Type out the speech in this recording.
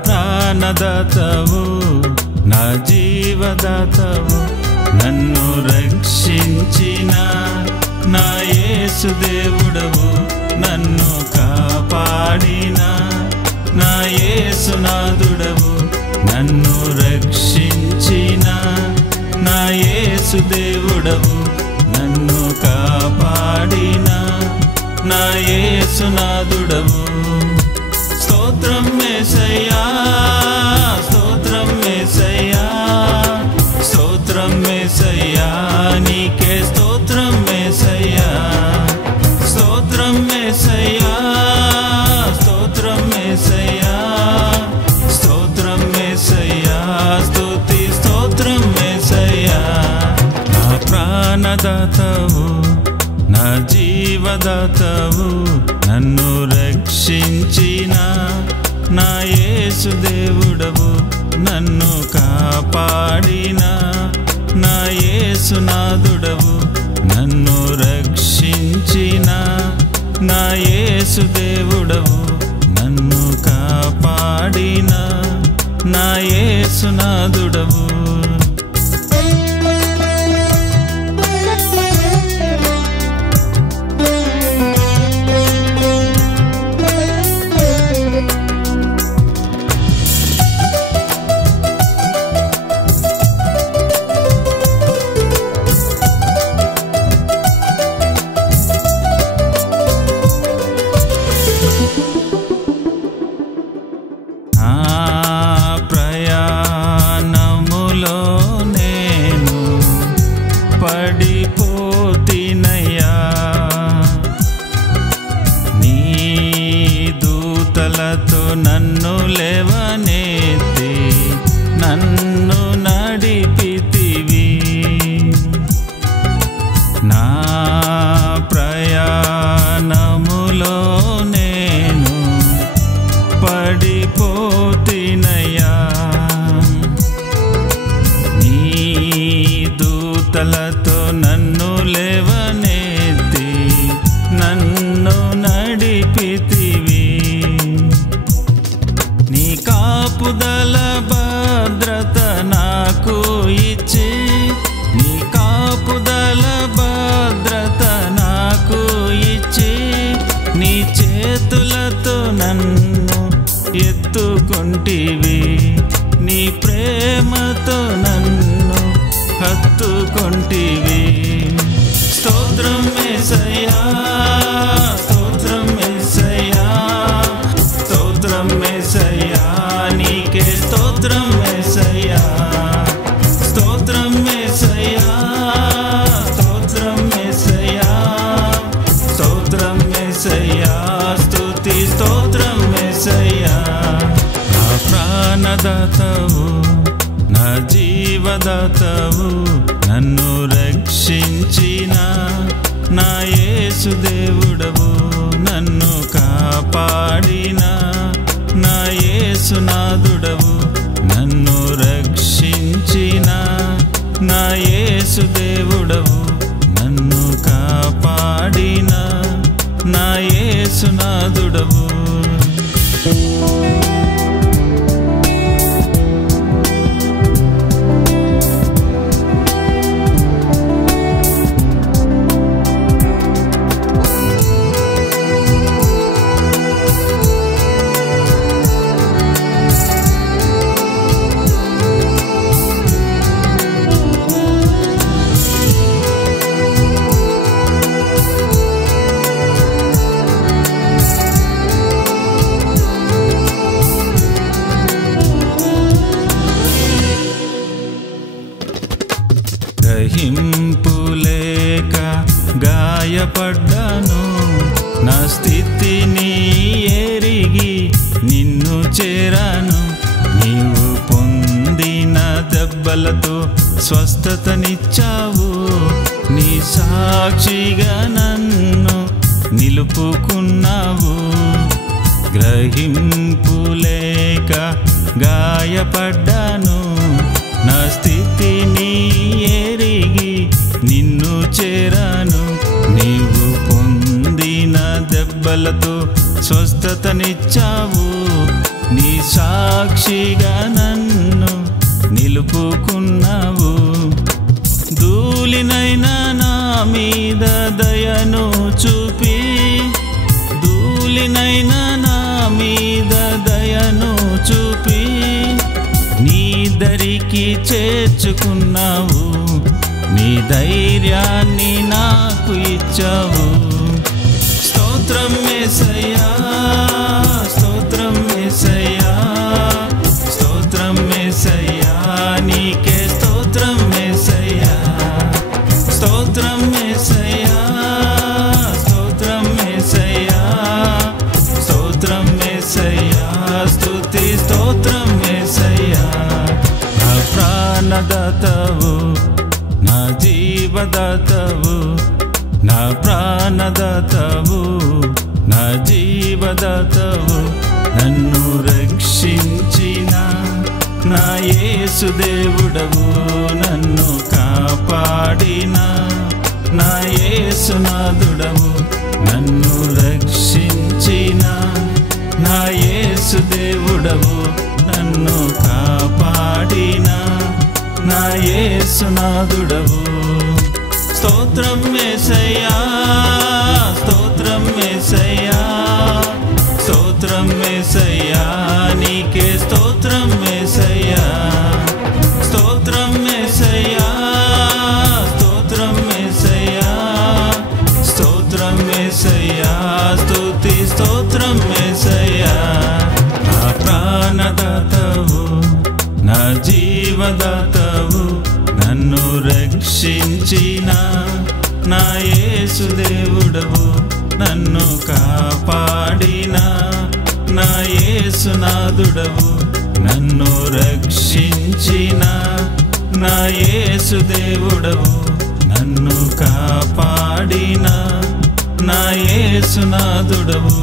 ప్రాణదాతవు నా జీవదాతవు నన్ను రక్షించిన నా యేసు దేవుడవు నన్ను కాపాడిన నా యేసునాథుడవు నన్ను రక్షించిన నా యేసు దేవుడవు నన్ను కాపాడిన నా యేసునాథుడవు స్తోత్రం యేసయ్యా స్తోత్రం యేసయ్యా స్తోత్రం యేసయ్యా నీకే స్తోత్రం యేసయ్యా స్తోత్రం యేసయ్యా స్తోత్రం యేసయ్యా స్తోత్రం యేసయ్యా స్తుతి స్తోత్రం యేసయ్యా నా ప్రాణదాతవు నా జీవదాతవు నన్ను రక్షించిన నా యేసు దేవుడవు నన్ను కాపాడిన నా యేసునాథుడవు నన్ను రక్షించిన నా యేసు దేవుడవు నన్ను కాపాడిన నా యేసునాథుడవు ప్రయాణములో నేను పడిపోతినయ్యా నీ దూతలతో నన్ను లేవనెత్తి నన్ను నడిపితివి నా ప్రయాణములో నేను పడిపోతినయ్యా నీ దూతలతో నన్ను లేవనెత్తి నన్ను నడిపితివి నీ కాపుదల భద్రత నాకు ఇచ్చి నీ కాపుదల భద్రత నాకు ఇచ్చి నీ చేతులతో నన్ను ఎత్తుకొంటివి నీ ప్రేమతో నన్ను హత్తుకొంటివి స్తోత్రం యేసయ్యా స్తోత్రం యేసయ్యా స్తోత్రం యేసయ్యా నీకే స్తోత్రం యేసయ్యా స్తోత్రం యేసయ్యా స్తోత్రం యేసయ్యా స్తోత్రం యేసయ్యా స్తుతి స్తోత్రం యేసయ్యా నా ప్రాణదాతవు నా జీవదాతవు నన్ను రక్షించిన నా యేసు దేవుడవు నన్ను కాపాడిన నా యేసునాథుడవు నన్ను రక్షించిన నా యేసు దేవుడవు నన్ను కాపాడిన నా యేసునాథుడవు గ్రహింపులేక గాయపడ్డాను నా స్థితిని ఎరిగి నిన్ను చేరాను నీవు పొందిన దెబ్బలతో స్వస్థతనిచ్చావు నీ సాక్షిగా నన్ను నిలుపుకున్నావు గ్రహింపులేక గాయపడ్డాను నా స్థితిని ఎరిగి నిన్ను చేరాను నీవు పొందిన దెబ్బలతో స్వస్థతనిచ్చావు నీ సాక్షిగా నన్ను నిలుపుకున్నావు. ధూళినైనా నా మీద దయను చూపి, ధూళినైనా నా మీద దయను చూపి నీ దరికి చేర్చుకున్నావు. నీ ధైర్యాన్ని నాకు ఇచ్చావు. స్తోత్రం యేసయ్యా, స్తోత్రం యేసయ్యా, స్తోత్రం యేసయ్యా, నీకే స్తోత్రం యేసయ్యా, స్తోత్రం యేసయ్యా, స్తోత్రం యేసయ్యా, స్తోత్రం యేసయ్యా, స్తుతి స్తోత్రం యేసయ్యా. నా ప్రాణదాతవు, నా జీవదాతవు, నా ప్రాణదాతవు, నా జీవదాతవు, నన్ను రక్షించిన నా యేసు దేవుడవు, నన్ను కాపాడిన నా యేసునాథుడవు, నన్ను రక్షించిన నా యేసు దేవుడవు, నన్ను కాపాడిన నా యేసునాథుడవు. స్తోత్రం యేసయ్యా, స్తోత్రం యేసయ్యా, స్తోత్రం యేసయ్యా, నీకే స్తోత్రం యేసయ్యా, స్తోత్రం యేసయ్యా, స్తోత్రం యేసయ్యా, స్తోత్రం యేసయ్యా, స్తుతి స్తోత్రం యేసయ్యా. నా ప్రాణదాతవు, నా జీవదాతవు, నన్ను రక్షించిన నా యేసు దేవుడవు, నన్ను కాపాడిన నా యేసునాథుడవు, నన్ను రక్షించిన నా యేసు దేవుడవు, నన్ను కాపాడిన నా యేసునాథుడవు.